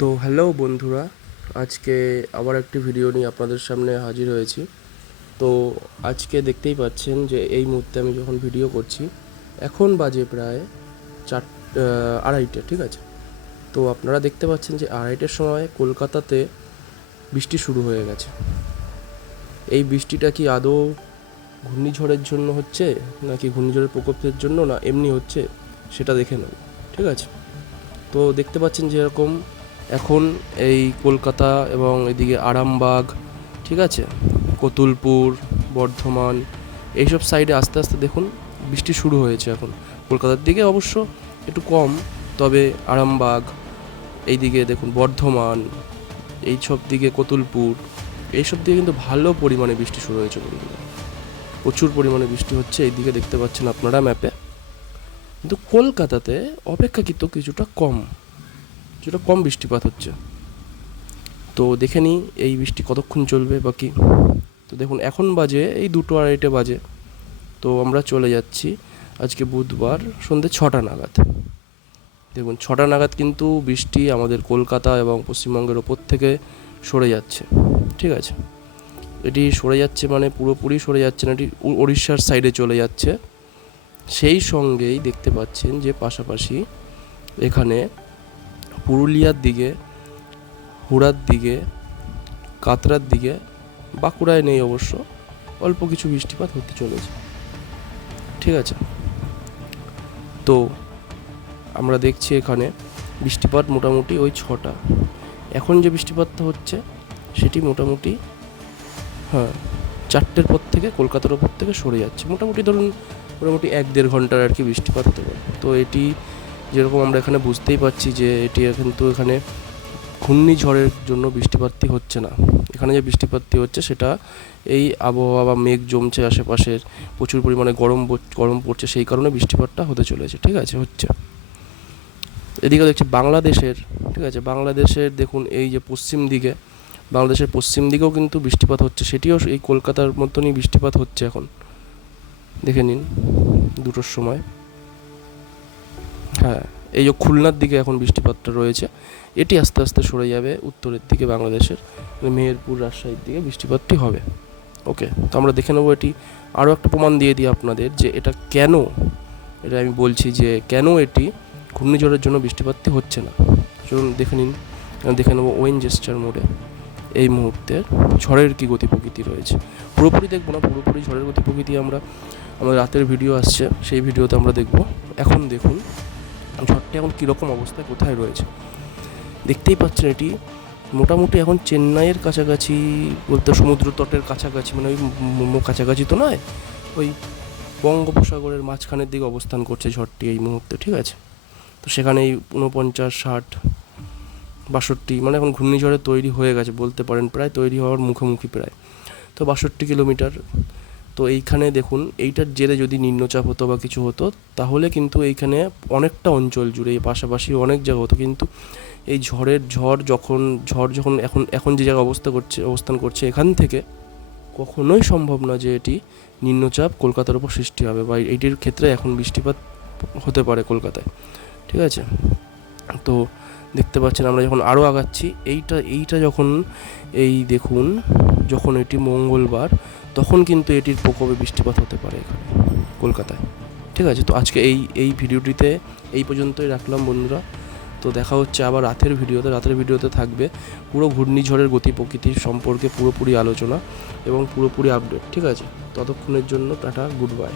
তো হ্যালো বন্ধুরা, আজকে আবার একটি ভিডিও নিয়ে আপনাদের সামনে হাজির হয়েছি। তো আজকে দেখতেই পাচ্ছেন যে এই মুহূর্তে আমি যখন ভিডিও করছি, এখন বাজে প্রায় আড়াইটে, ঠিক আছে। তো আপনারা দেখতে পাচ্ছেন যে আড়াইটের সময় কলকাতাতে বৃষ্টি শুরু হয়ে গেছে। এই বৃষ্টিটা কি আদৌ ঘূর্ণিঝড়ের জন্য হচ্ছে, নাকি ঘূর্ণিঝড়ের প্রকোপের জন্য, না এমনি হচ্ছে, সেটা দেখে নেব, ঠিক আছে। তো দেখতে পাচ্ছেন যেরকম এখন এই কলকাতা এবং এদিকে আরামবাগ, ঠিক আছে, কতুলপুর, বর্ধমান, এইসব সাইডে আস্তে আস্তে দেখুন বৃষ্টি শুরু হয়েছে। এখন কলকাতার দিকে অবশ্য একটু কম, তবে আরামবাগ, এইদিকে দেখুন বর্ধমান, এইসব দিকে কতুলপুর, এইসব দিকে কিন্তু ভালো পরিমাণে বৃষ্টি শুরু হয়েছে বন্ধুরা। প্রচুর পরিমাণে বৃষ্টি হচ্ছে এইদিকে, দেখতে পাচ্ছেন আপনারা ম্যাপে। কিন্তু কলকাতাতে অপেক্ষাকৃত কিছুটা কম বৃষ্টিপাত হচ্ছে। তো দেখে নিই এই বৃষ্টি কতক্ষণ চলবে বা কি। তো দেখুন এখন বাজে এই 2-2:30 বাজে। তো আমরা চলে যাচ্ছি আজকে বুধবার সন্ধ্যে 6টা নাগাদ। দেখুন 6টা নাগাদ কিন্তু বৃষ্টি আমাদের কলকাতা এবং পশ্চিমবঙ্গের ওপর থেকে সরে যাচ্ছে, ঠিক আছে। এটি সরে যাচ্ছে মানে পুরোপুরি সরে যাচ্ছে না, এটি উড়িষ্যার সাইডে চলে যাচ্ছে। সেই সঙ্গেই দেখতে পাচ্ছেন যে পাশাপাশি এখানে পুরুলিয়ার দিকে, হুড়ার দিকে, কাতরার দিকে, বাঁকুড়ায় নেই অবশ্য, অল্প কিছু বৃষ্টিপাত হতে চলেছে, ঠিক আছে। তো আমরা দেখছি এখানে বৃষ্টিপাত মোটামুটি ওই 6টা। এখন যে বৃষ্টিপাতটা হচ্ছে সেটি মোটামুটি 4টের পর থেকে কলকাতার ওপর থেকে সরে যাচ্ছে। মোটামুটি ধরুন 1-1.5 ঘন্টার আর কি বৃষ্টিপাত হতে পারে। তো এটি যেরকম আমরা এখানে বুঝতেই পারছি যে এটি কিন্তু এখানে ঘূর্ণিঝড়ের জন্য বৃষ্টিপাতটি হচ্ছে না। এখানে যে বৃষ্টিপাতটি হচ্ছে সেটা এই আবহাওয়া বা মেঘ জমছে আশেপাশের, প্রচুর পরিমাণে গরম পড়ছে, সেই কারণে বৃষ্টিপাতটা হতে চলেছে, ঠিক আছে, হচ্ছে। এদিকে দেখছি বাংলাদেশের, ঠিক আছে, বাংলাদেশের দেখুন এই যে বাংলাদেশের পশ্চিম দিকেও কিন্তু বৃষ্টিপাত হচ্ছে, সেটিও এই কলকাতার মতনই বৃষ্টিপাত হচ্ছে। এখন দেখে নিন 2টোর সময়, এই যে খুলনার দিকে এখন বৃষ্টিপাতটা রয়েছে, এটি আস্তে আস্তে সরে যাবে উত্তরের দিকে বাংলাদেশের, মেহেরপুর, রাজশাহীর দিকে বৃষ্টিপাতটি হবে। ওকে, তো আমরা দেখে নেবো এটি। আরও একটা প্রমাণ দিয়ে দিই আপনাদের যে এটা কেন, এটা আমি বলছি যে কেন এটি ঘূর্ণিঝড়ের জন্য বৃষ্টিপাতটি হচ্ছে না। চলুন দেখে নিন, দেখে নেবো ওয়েনচেস্টার মোড়ে এই মুহূর্তের ঝড়ের কী গতি প্রকৃতি রয়েছে। পুরোপুরি দেখবো না, পুরোপুরি ঝড়ের গতি প্রকৃতি আমরা আমাদের রাতের ভিডিও আসছে, সেই ভিডিওতে আমরা দেখব। এখন দেখুন ঝড়টা এখন কীরকম অবস্থায় কোথায় রয়েছে। দেখতেই পাচ্ছেন এটি মোটামুটি এখন চেন্নাইয়ের কাছাকাছি, বলতে সমুদ্র তটের কাছাকাছি, মানে ওই কাছাকাছি তো নয়, ওই বঙ্গোপসাগরের মাঝখানের দিকে অবস্থান করছে ঝড়টি এই মুহূর্তে, ঠিক আছে। তো সেখানেই 49, 60, 62, মানে এখন ঘূর্ণিঝড়ে তৈরি হয়ে গেছে বলতে পারেন, প্রায় তৈরি হওয়ার মুখোমুখি প্রায়। তো 62 কিলোমিটার। তো এইখানে দেখুন এইটার জেরে যদি নিম্নচাপ হতো বা কিছু হতো, তাহলে কিন্তু এইখানে অনেকটা অঞ্চল জুড়ে পাশাপাশি অনেক জায়গা হতো। কিন্তু এই ঝড় যখন এখন যে জায়গায় অবস্থান করছে, এখান থেকে কখনোই সম্ভব না যে এটি নিম্নচাপ কলকাতার উপর সৃষ্টি হবে, বা এইটির ক্ষেত্রে এখন বৃষ্টিপাত হতে পারে কলকাতায়, ঠিক আছে। তো দেখতে পাচ্ছেন আমরা যখন আরও আগাচ্ছি, এইটা যখন এই দেখুন যখন এটি মঙ্গলবার, তখন কিন্তু এটির প্রকোপে বৃষ্টিপাত হতে পারে এখানে কলকাতায়, ঠিক আছে। তো আজকে এই ভিডিওটিতে এই পর্যন্তই রাখলাম বন্ধুরা। তো দেখা হচ্ছে আবার রাতের ভিডিওতে থাকবে পুরো ঘূর্ণিঝড়ের গতি প্রকৃতির সম্পর্কে পুরোপুরি আলোচনা এবং পুরোপুরি আপডেট, ঠিক আছে। ততক্ষণের জন্য টাটা, গুড বাই।